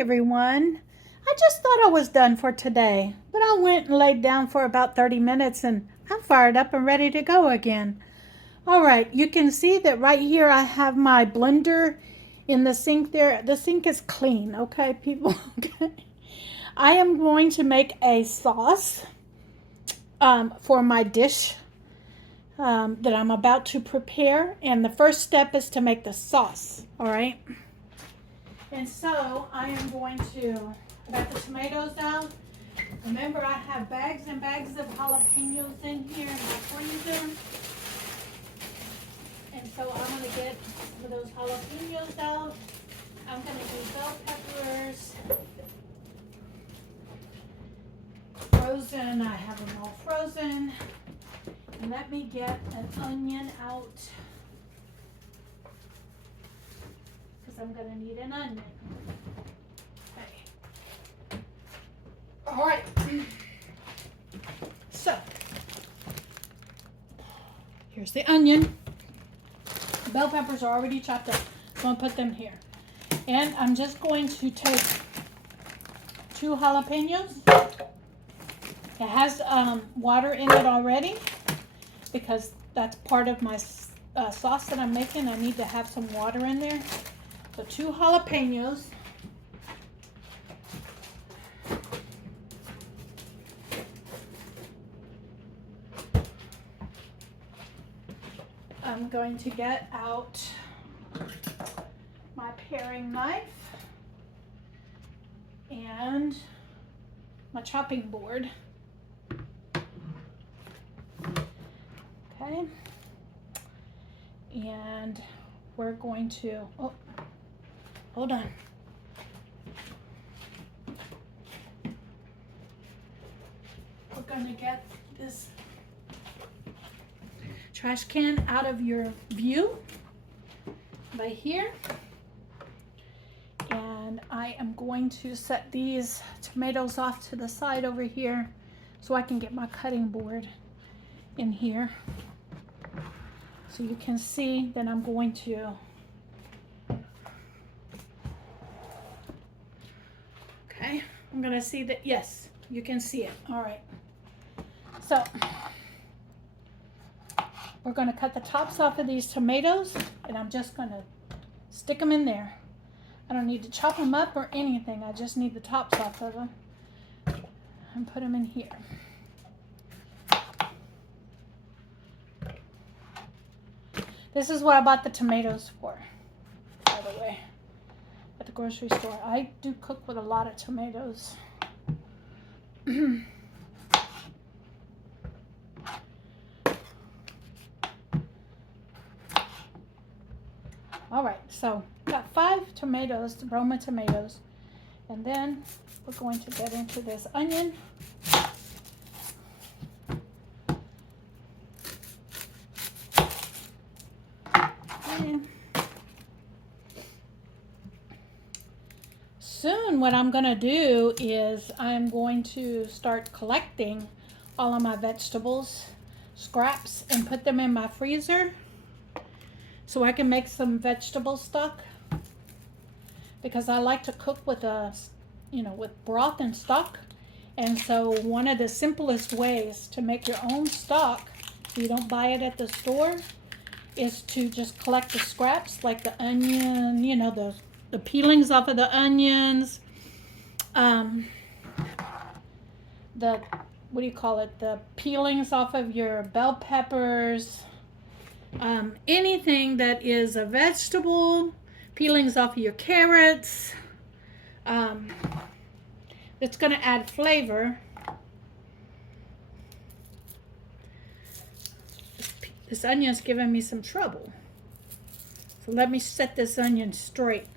everyone. I just thought I was done for today, but I went and laid down for about 30 minutes and I'm fired up and ready to go again. All right, you can see that right here I have my blender in the sink there. The sink is clean, okay, people? Okay. I am going to make a sauce for my dish that I'm about to prepare. And the first step is to make the sauce, all right? And so I am going to got the tomatoes out. Remember, I have bags and bags of jalapenos in here in my freezer. And so I'm going to get some of those jalapenos out. I'm going to do bell peppers. Frozen. I have them all frozen. And let me get an onion out, because I'm going to need an onion. Okay. All right. So, here's the onion. The bell peppers are already chopped up. I'm going to put them here. And I'm just going to take 2 jalapenos. It has water in it already, because that's part of my sauce that I'm making. I need to have some water in there. So 2 jalapenos. I'm going to get out my paring knife and my chopping board. Okay, and we're going to, oh, hold on. We're going to get this trash can out of your view right here. And I am going to set these tomatoes off to the side over here so I can get my cutting board in here. So you can see that I'm going to I'm going to see that, yes, you can see it. All right. So we're going to cut the tops off of these tomatoes, and I'm just going to stick them in there. I don't need to chop them up or anything. I just need the tops off of them and put them in here. This is what I bought the tomatoes for, by the way, at the grocery store. I do cook with a lot of tomatoes. All right, so got 5 tomatoes, Roma tomatoes, and then we're going to get into this onion. And soon what I'm going to do is I'm going to start collecting all of my vegetables, scraps, and put them in my freezer, so I can make some vegetable stock, because I like to cook with with broth and stock. And so one of the simplest ways to make your own stock, so you don't buy it at the store, is to just collect the scraps, like the onion, the peelings off of the onions, the peelings off of your bell peppers, anything that is a vegetable, peelings off of your carrots, it's going to add flavor. This onion's giving me some trouble, so let me set this onion straight.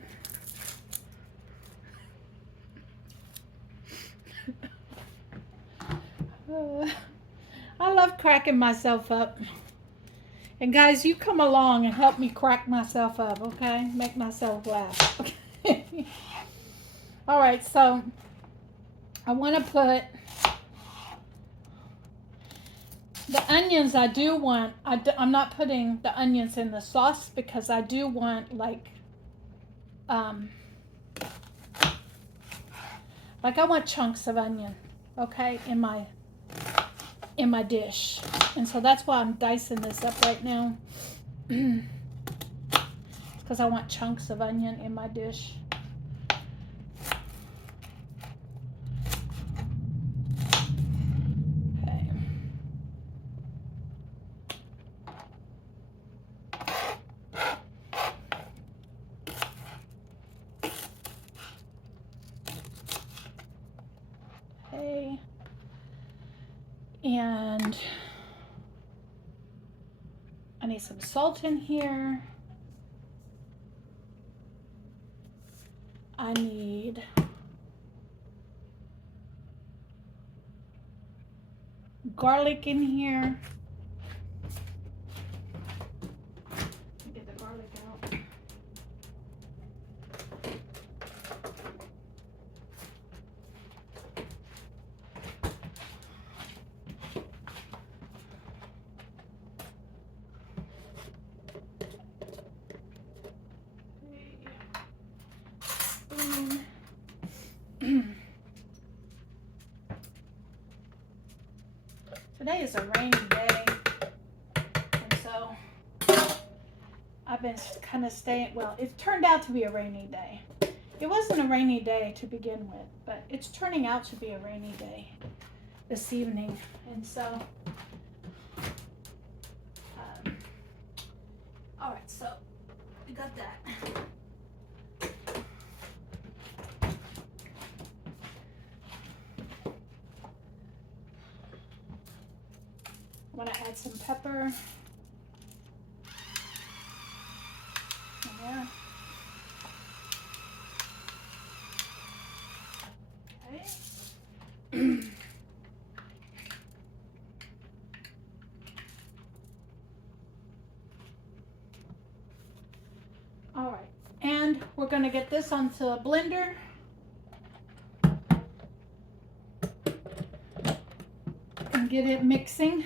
I love cracking myself up. And guys, you come along and help me crack myself up, okay? Make myself laugh. Okay. All right, so I want to put the onions. I do want, I'm not putting the onions in the sauce, because I do want, like, Like I want chunks of onion, okay, in my dish. And so that's why I'm dicing this up right now. Because I want chunks of onion in my dish. Okay. Okay. And I need some salt in here. I need garlic in here. Get the garlic out. Today is a rainy day, and so I've been kind of staying, well, it turned out to be a rainy day. It wasn't a rainy day to begin with, but it's turning out to be a rainy day this evening, and so, all right, so we got that. I'm gonna add some pepper. Yeah. Okay. All right, and we're gonna get this onto a blender. And get it mixing.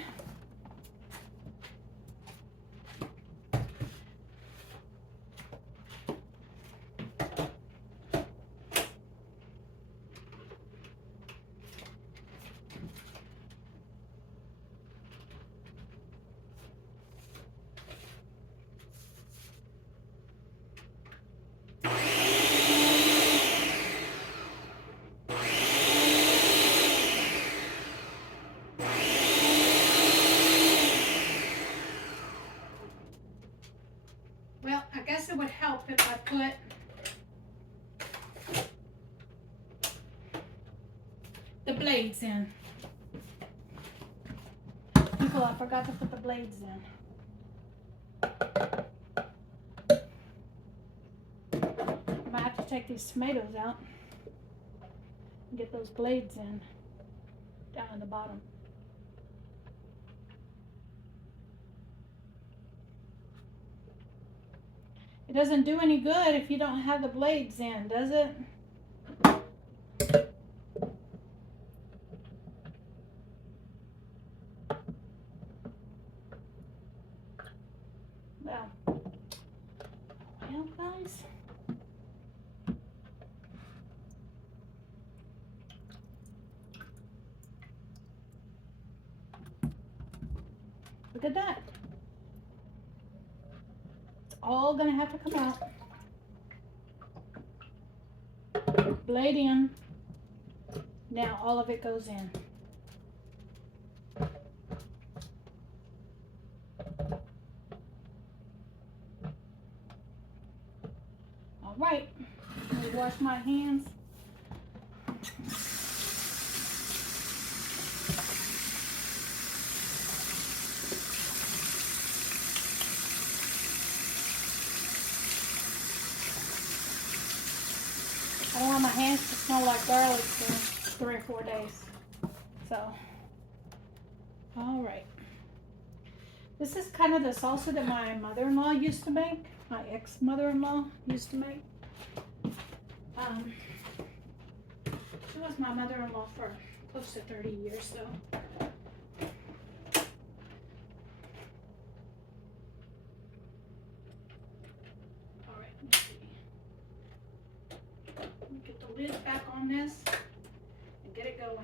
Well, I guess it would help if I put the blades in. People, I forgot to put the blades in. I might have to take these tomatoes out and get those blades in down in the bottom. It doesn't do any good if you don't have the blades in, does it? Well, guys. Look at that. It's all gonna have to come out. Blade in. Now all of it goes in. All right, let me wash my hands. I don't want my hands to smell like garlic for 3 or 4 days. So, all right. This is kind of the salsa that my mother-in-law used to make. My ex-mother-in-law used to make. She was my mother-in-law for close to 30 years, so. All right, let me see. Let me get the lid back on this. Get it going.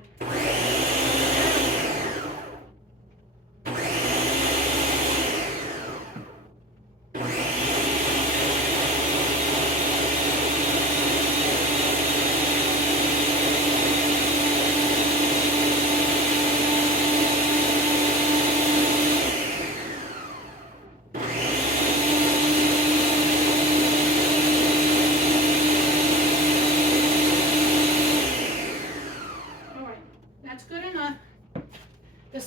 That's good enough. The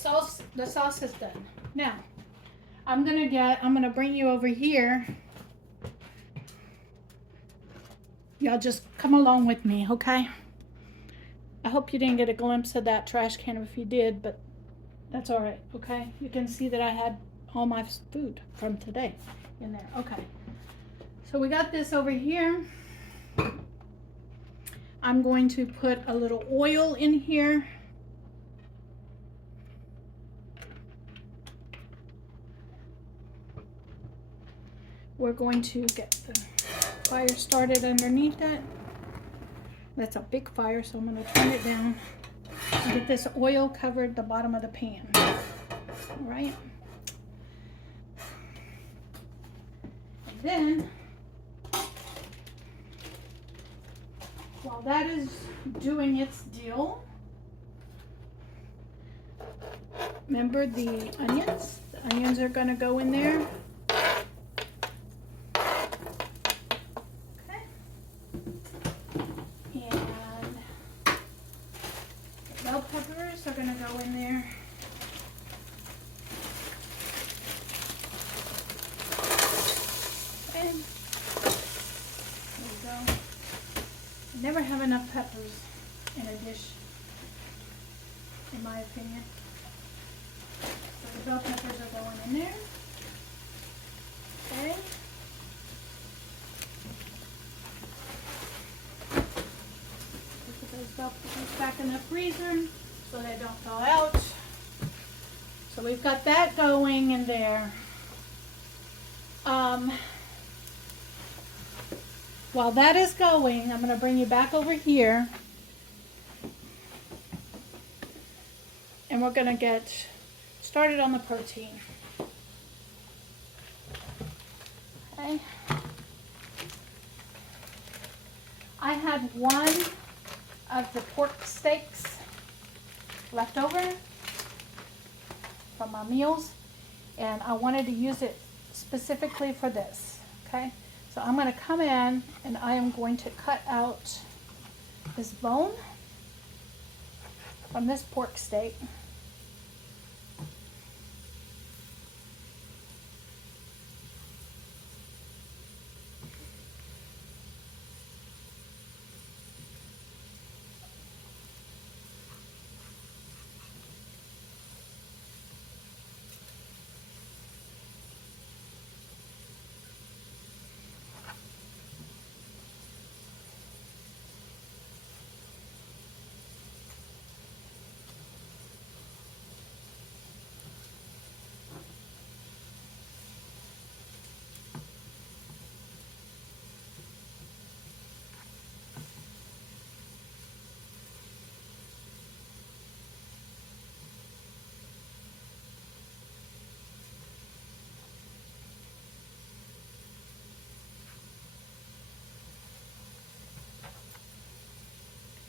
sauce is done. Now, I'm gonna bring you over here. Y'all just come along with me, okay? I hope you didn't get a glimpse of that trash can. If you did, but that's all right, okay? You can see that I had all my food from today in there. Okay. So we got this over here. I'm going to put a little oil in here. We're going to get the fire started underneath that. That's a big fire, so I'm going to turn it down and get this oil covered the bottom of the pan. All right. And then, while that is doing its deal, remember the onions? The onions are going to go in there. Bell peppers are going to go in there. And there we go. I never have enough peppers in a dish, in my opinion. So the bell peppers are going in there. Okay. Put those bell peppers back in the freezer so they don't thaw out. So we've got that going in there. While that is going, I'm going to bring you back over here. And we're going to get started on the protein. Okay. I had one of the pork steaks left over from my meals, and I wanted to use it specifically for this. Okay, so I'm going to come in and I am going to cut out this bone from this pork steak.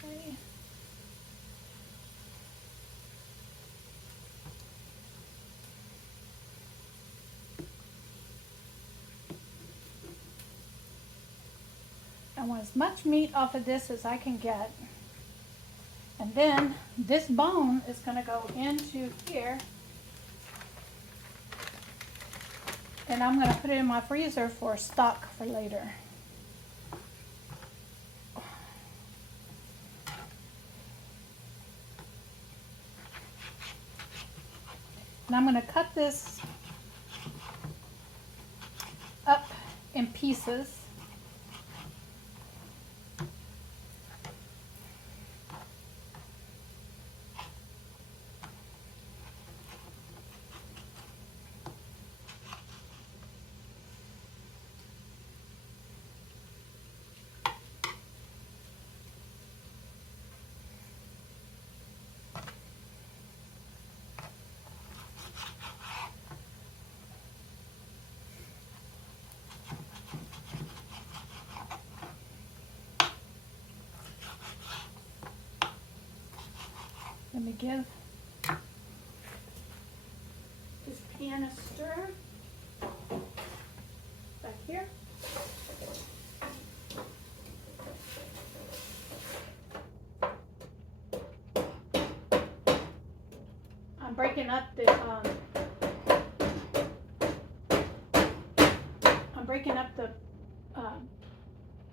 Okay. I want as much meat off of this as I can get. And then this bone is going to go into here. And I'm going to put it in my freezer for stock for later. And I'm going to cut this up in pieces. Let me give this pan a stir. Back here. I'm breaking up the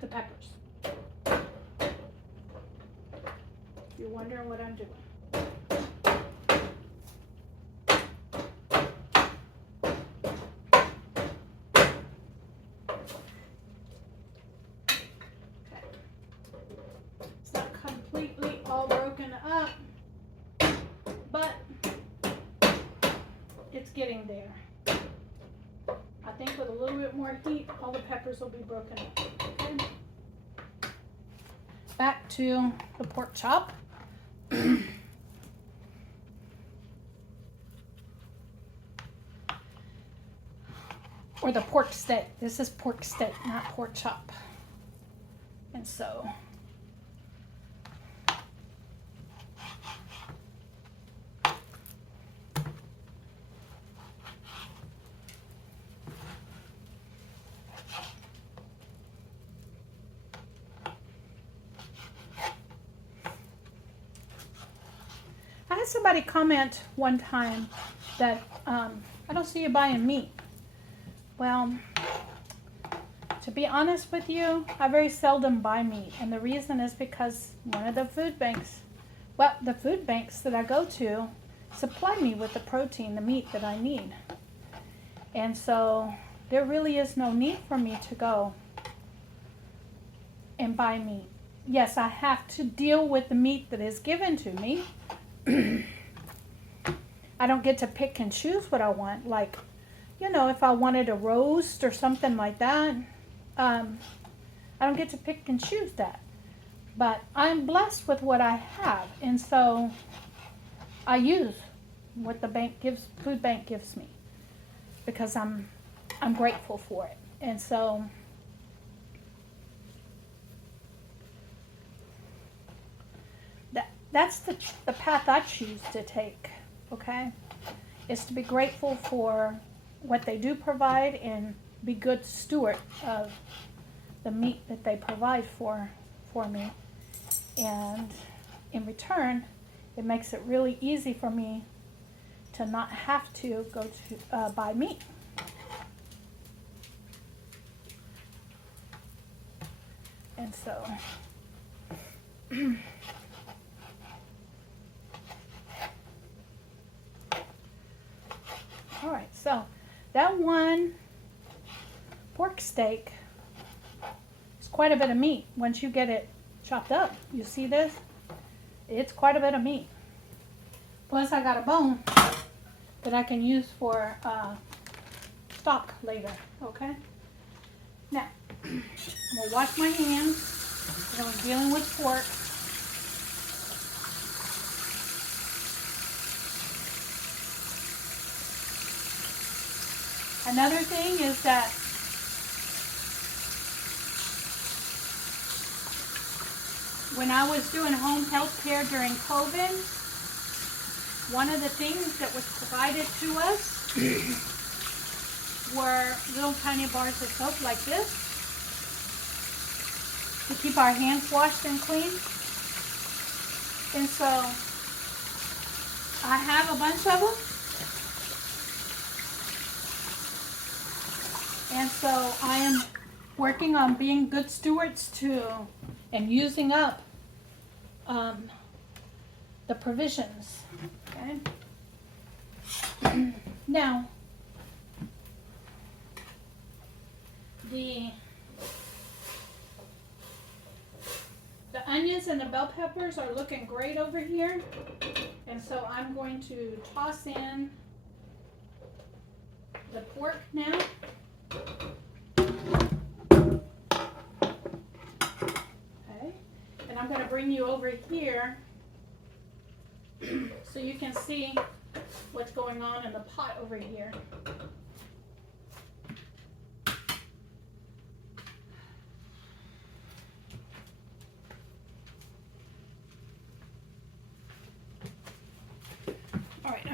peppers. If you're wondering what I'm doing. Completely all broken up, but it's getting there. I think with a little bit more heat, all the peppers will be broken up. Okay. Back to the pork chop. Or the pork steak. This is pork steak, not pork chop. And so I had somebody comment one time that I don't see you buying meat. Well, to be honest with you, I very seldom buy meat, and the reason is because one of the food banks that I go to supply me with the protein, the meat that I need. And so there really is no need for me to go and buy meat. Yes, I have to deal with the meat that is given to me. I don't get to pick and choose what I want. Like, you know, if I wanted a roast or something like that, I don't get to pick and choose that. But I'm blessed with what I have, and so I use what the food bank gives me, because I'm grateful for it. And so that's the path I choose to take, okay? Is to be grateful for what they do provide and be good steward of the meat that they provide for me. And in return, it makes it really easy for me to not have to go to buy meat. And so all right, so that one pork steak is quite a bit of meat once you get it chopped up. You see this? It's quite a bit of meat. Plus I got a bone that I can use for stock later, okay? Now, I'm going to wash my hands because I'm dealing with pork. Another thing is that when I was doing home health care during COVID, one of the things that was provided to us were little tiny bars of soap like this to keep our hands washed and clean. And so I have a bunch of them. And so I am working on being good stewards too, and using up the provisions. Okay. Now, the onions and the bell peppers are looking great over here, and so I'm going to toss in the pork now. Okay, and I'm going to bring you over here so you can see what's going on in the pot over here.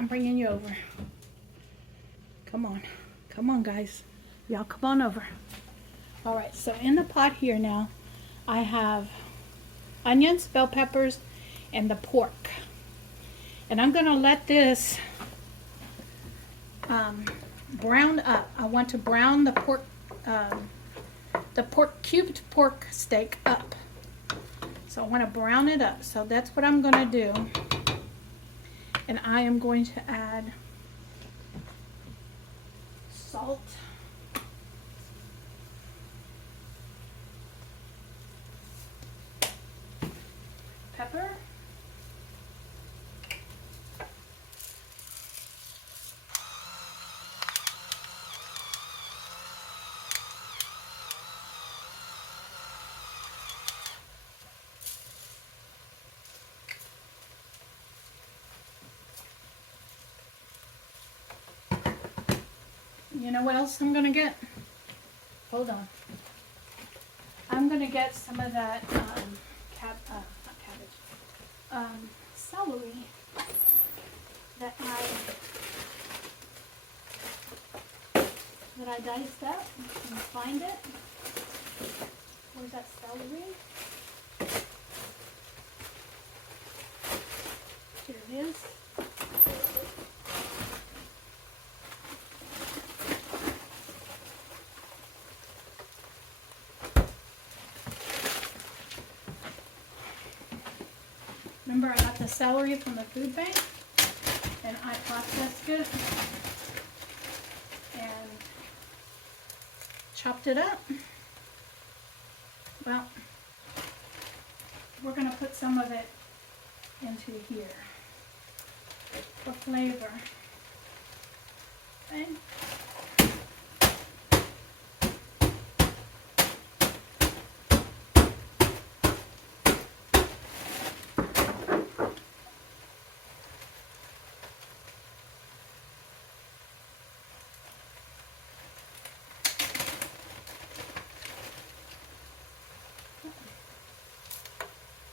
I'm bringing you over. Come on. Come on, guys. Y'all come on over. All right, so in the pot here now, I have onions, bell peppers, and the pork. And I'm gonna let this brown up. I want to brown the cubed pork steak up. So I want to brown it up. So that's what I'm gonna do. And I am going to add salt. Pepper. You know what else I'm gonna get? Hold on. I'm gonna get some of that celery that I diced up. Can you find it? Where's that celery? Here it is. Remember, I got the celery from the food bank and I processed it and chopped it up. Well, we're going to put some of it into here for flavor. Okay.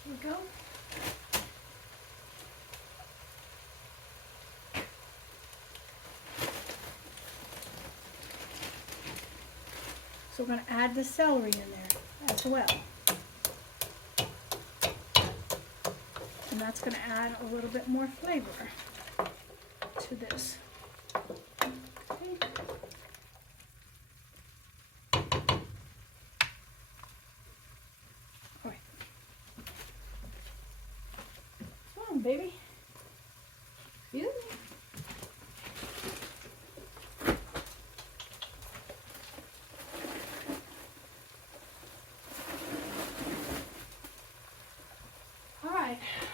Here we go. So we're going to add the celery in there as well. And that's going to add a little bit more flavor to this. Okay. All right. Come on, baby. Excuse me.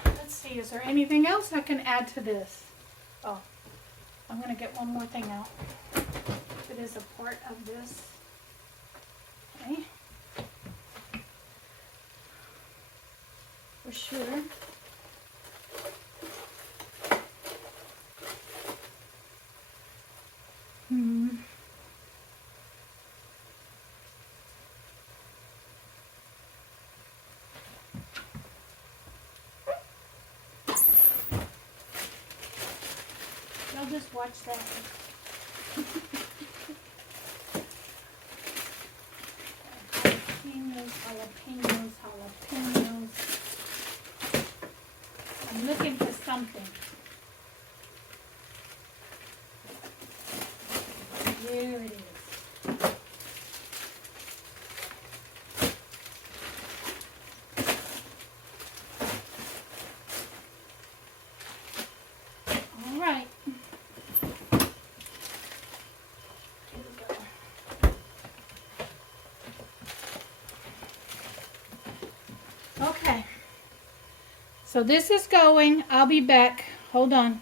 Let's see, is there anything else I can add to this? Oh, I'm going to get one more thing out. It is a part of this. Okay. For sure. I'll just watch that. Jalapenos. I'm looking for something. There it is. All right. Okay, so this is going. I'll be back. Hold on.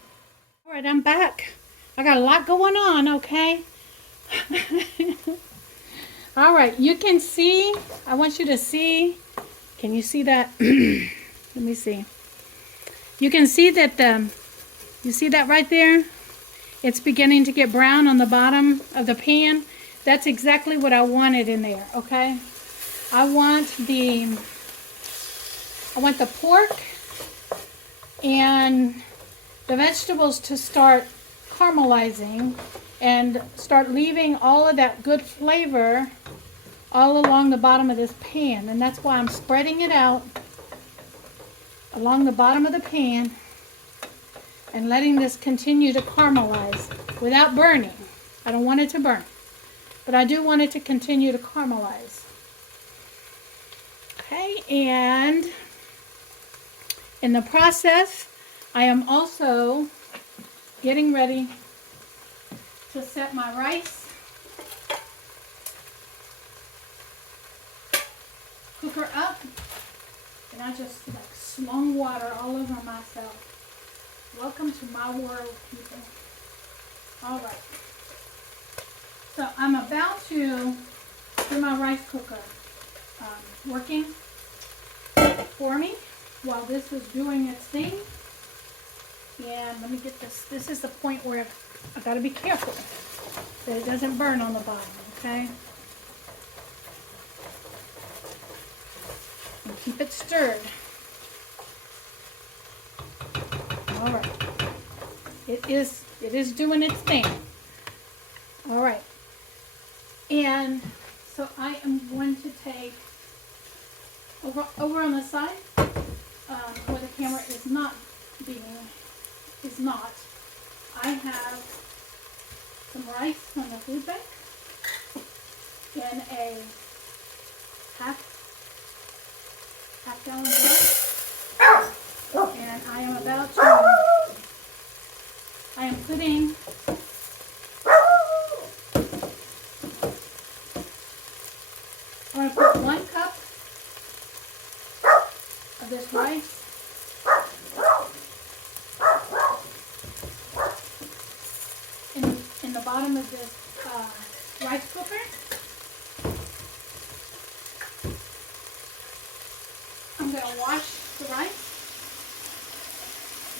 All right, I'm back. I got a lot going on, okay? All right, you can see. I want you to see. Can you see that? Let me see. You can see that you see that right there? It's beginning to get brown on the bottom of the pan. That's exactly what I wanted in there, okay? I want the pork and the vegetables to start caramelizing and start leaving all of that good flavor all along the bottom of this pan. And that's why I'm spreading it out along the bottom of the pan and letting this continue to caramelize without burning. I don't want it to burn, but I do want it to continue to caramelize. Okay, and in the process, I am also getting ready to set my rice cooker up, and I just like slung water all over myself. Welcome to my world, people. All right. So I'm about to do my rice cooker working for me while this is doing its thing. And let me get this. This is the point where I've got to be careful that it doesn't burn on the bottom, okay? And keep it stirred. All right. It is doing its thing. All right. And so I am going to take over on the side where the camera is not. I have some rice from the food bank in a half gallon jar, and I am putting I'm going to put 1 cup of this rice in the bottom of this rice cooker. I'm going to wash the rice.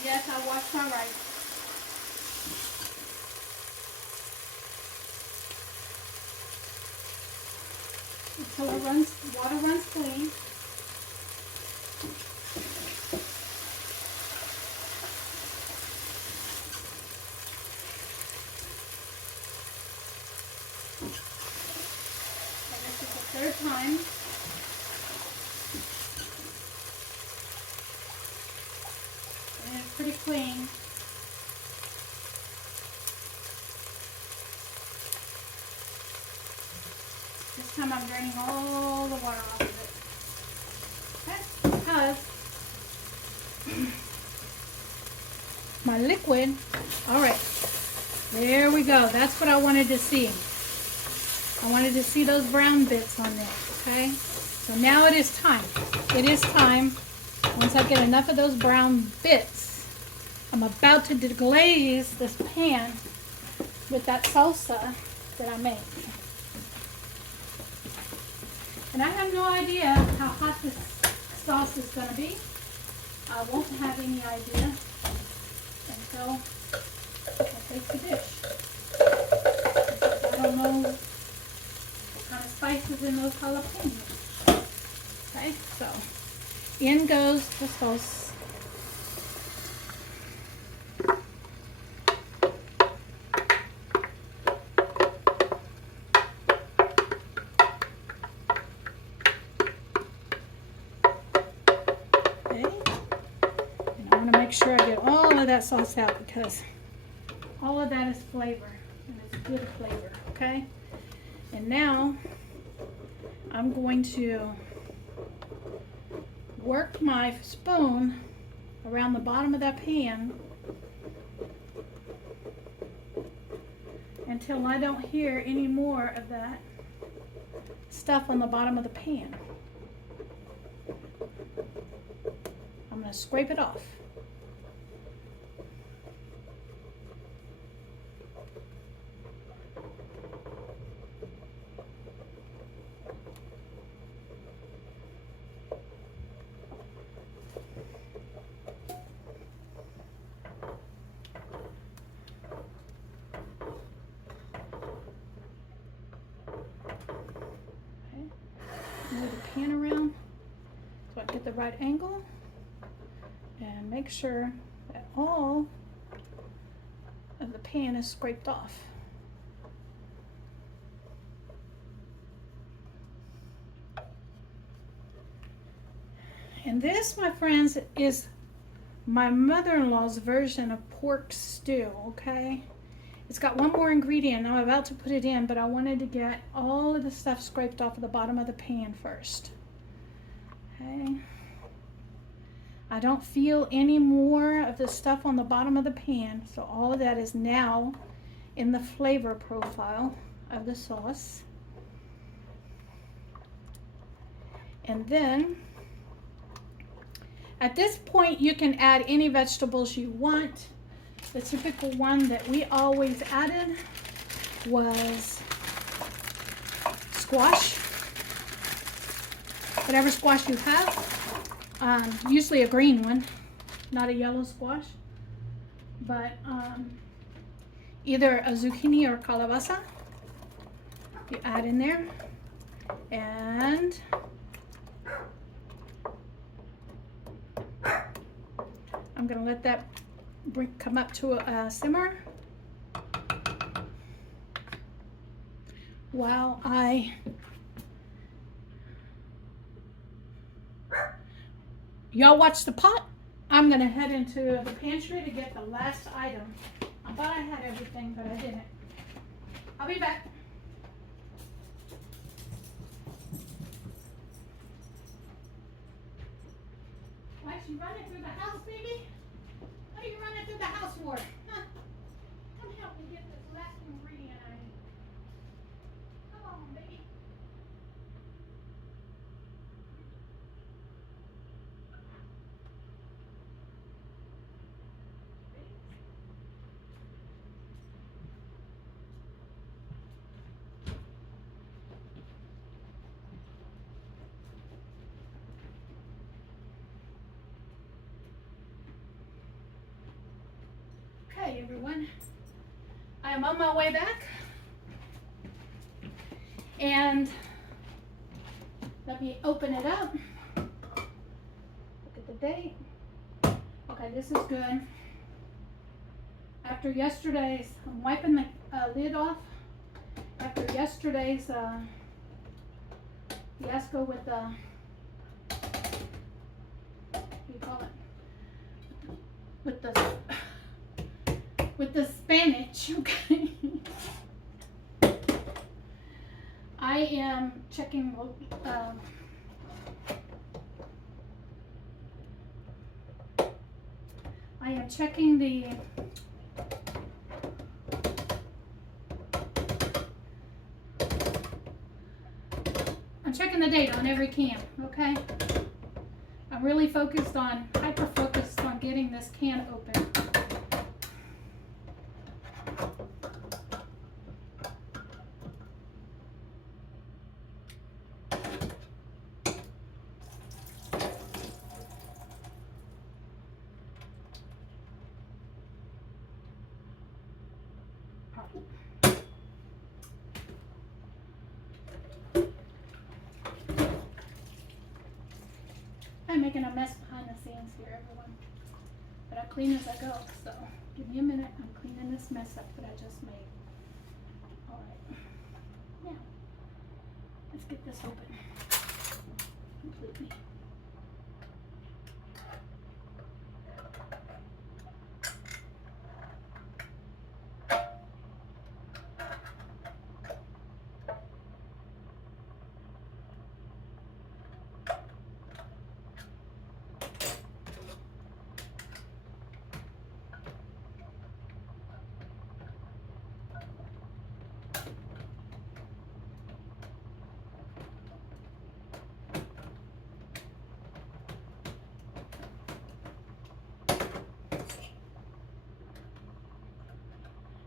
Yes, I washed my rice. Until water runs clean. This is the 3rd time. And it's pretty clean. This time I'm draining all the water off of it. Okay? Because my liquid, all right, there we go. That's what I wanted to see. I wanted to see those brown bits on there, okay? So now it is time. It is time. Once I get enough of those brown bits, I'm about to deglaze this pan with that salsa that I made. And I have no idea how hot this sauce is going to be. I won't have any idea until I taste the dish. Because I don't know what kind of spices in those jalapenos. Okay, so in goes the sauce. Make sure I get all of that sauce out because all of that is flavor and it's good flavor, okay? And now I'm going to work my spoon around the bottom of that pan until I don't hear any more of that stuff on the bottom of the pan. I'm going to scrape it off. Move the pan around so I get the right angle and make sure that all of the pan is scraped off. And this, my friends, is my mother-in-law's version of pork stew, okay? It's got one more ingredient. I'm about to put it in, but I wanted to get all of the stuff scraped off of the bottom of the pan first. Okay. I don't feel any more of the stuff on the bottom of the pan, so all of that is now in the flavor profile of the sauce. And then at this point you can add any vegetables you want. The typical one that we always added was squash, whatever squash you have, usually a green one, not a yellow squash, but either a zucchini or calabaza you add in there. And I'm gonna let that come up to a simmer while y'all watch the pot. I'm gonna head into the pantry to get the last item. I thought I had everything, but I didn't. I'll be back. Why is she running through the house, baby? What are you running through the house for? Huh? Come help me get this last ingredient I need. Come on, baby. Okay, everyone, I am on my way back, and let me open it up. Look at the date. Okay, this is good. After yesterday's, I'm wiping the lid off. After yesterday's fiasco with the, what do you call it? With the spinach, okay. I am checking the I'm checking the date on every can, okay? I'm really hyper focused on getting this can open. I'm making a mess behind the scenes here, everyone. But I clean as I go, so give me a minute. I'm cleaning this mess up that I just made. Alright. Now, let's get this open completely.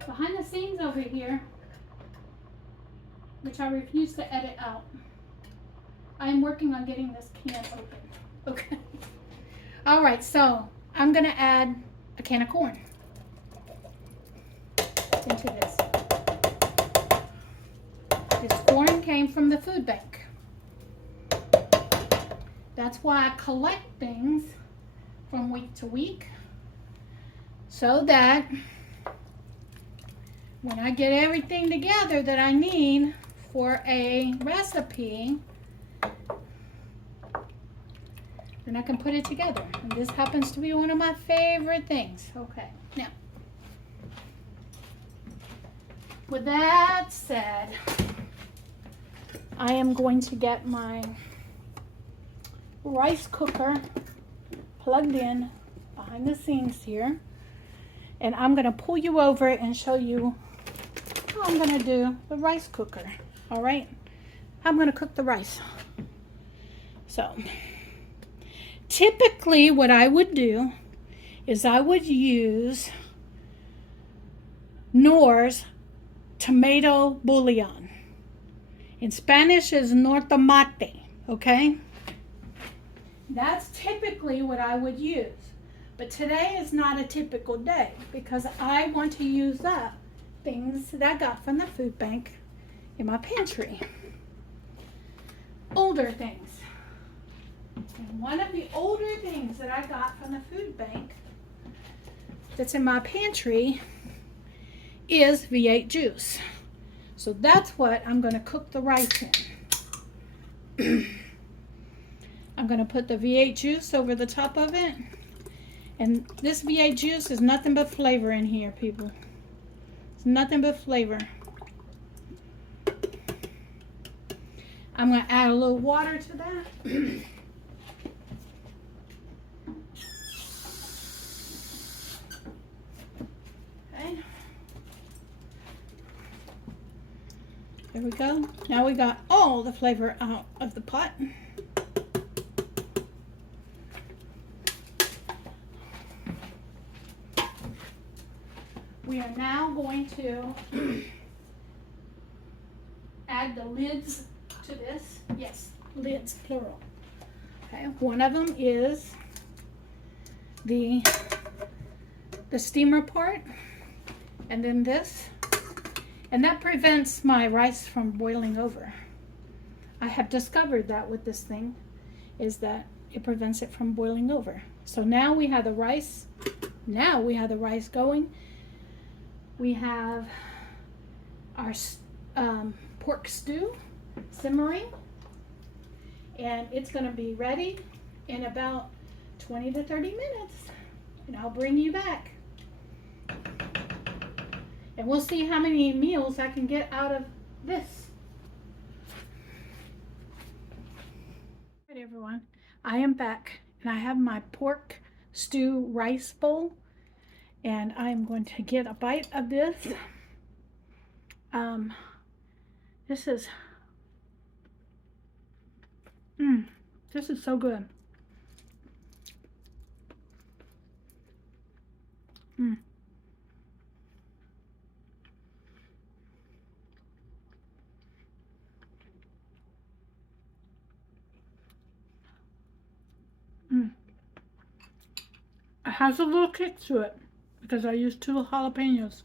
Behind the scenes over here, which I refuse to edit out, I am working on getting this can open. Okay. All right, so I'm gonna add a can of corn into this. This corn came from the food bank. That's why I collect things from week to week, so that when I get everything together that I need for a recipe, then I can put it together. And this happens to be one of my favorite things. Okay, now, with that said, I am going to get my rice cooker plugged in behind the scenes here. And I'm going to pull you over and show you how I'm going to do the rice cooker. All right? I'm going to cook the rice. So, typically what I would do is I would use Knorr's tomato bouillon. In Spanish is nortomate, okay? That's typically what I would use. But today is not a typical day because I want to use up things that I got from the food bank in my pantry. Older things. And one of the older things that I got from the food bank that's in my pantry is V8 juice. So that's what I'm going to cook the rice in. I'm going to put the V8 juice over the top of it. And this V8 juice is nothing but flavor in here, people. It's nothing but flavor. I'm going to add a little water to that. Okay. There we go. Now we got all the flavor out of the pot. We are now going to add the lids to this. Yes, lids, plural. Okay, one of them is the steamer part, and then this. And that prevents my rice from boiling over. I have discovered that with this thing, is that it prevents it from boiling over. So now we have the rice. Now we have the rice going. We have our pork stew simmering, and it's going to be ready in about 20 to 30 minutes, and I'll bring you back. And we'll see how many meals I can get out of this. All right, everyone, I am back, and I have my pork stew rice bowl. And I'm going to get a bite of this. This is so good. It has a little kick to it because I used 2 jalapenos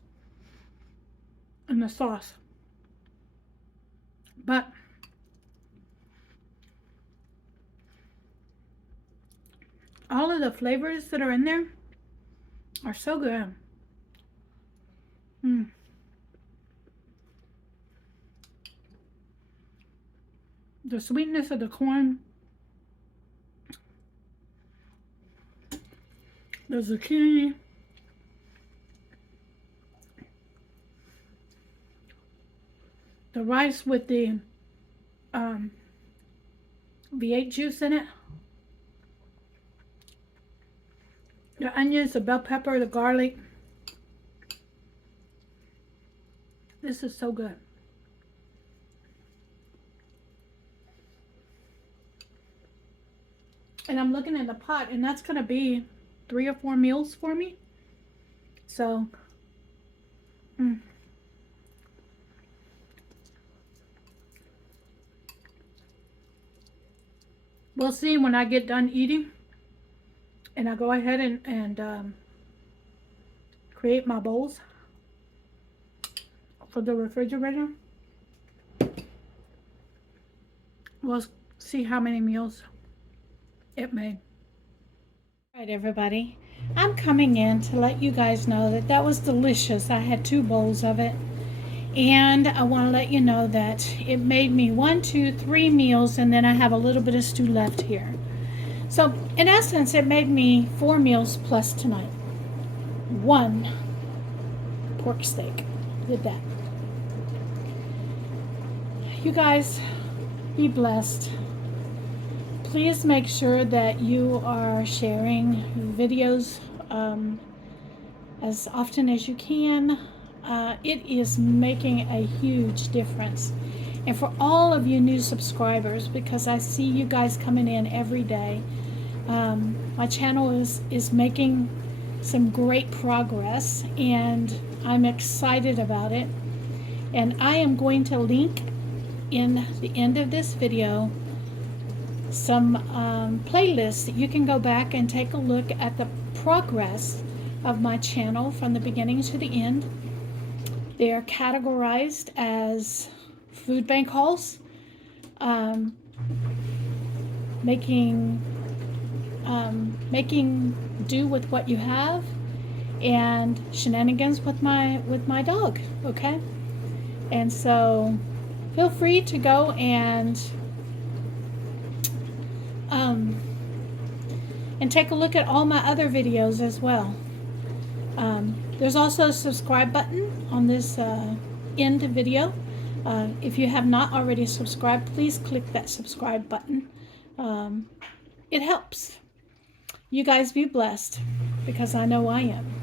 in the sauce. But all of the flavors that are in there are so good. The sweetness of the corn, the zucchini, the rice with the V8 juice in it, the onions, the bell pepper, the garlic. This is so good. And I'm looking at the pot, and that's going to be 3 or 4 meals for me. So, we'll see when I get done eating. And I go ahead and create my bowls for the refrigerator. We'll see how many meals it made. All right, everybody. I'm coming in to let you guys know that that was delicious. I had 2 bowls of it. And I want to let you know that it made me 1, 2, 3 meals, and then I have a little bit of stew left here. So in essence, it made me 4 meals plus tonight. 1 pork steak. Did that. You guys, be blessed. Please make sure that you are sharing videos as often as you can. It is making a huge difference. And for all of you new subscribers, because I see you guys coming in every day, my channel is making some great progress, and I'm excited about it. And I am going to link in the end of this video some playlists that you can go back and take a look at the progress of my channel from the beginning to the end. They are categorized as food bank hauls, making do with what you have, and shenanigans with my dog. Okay, and so feel free to go and take a look at all my other videos as well. There's also a subscribe button on this end video. If you have not already subscribed, please click that subscribe button. It helps. You guys be blessed, because I know I am.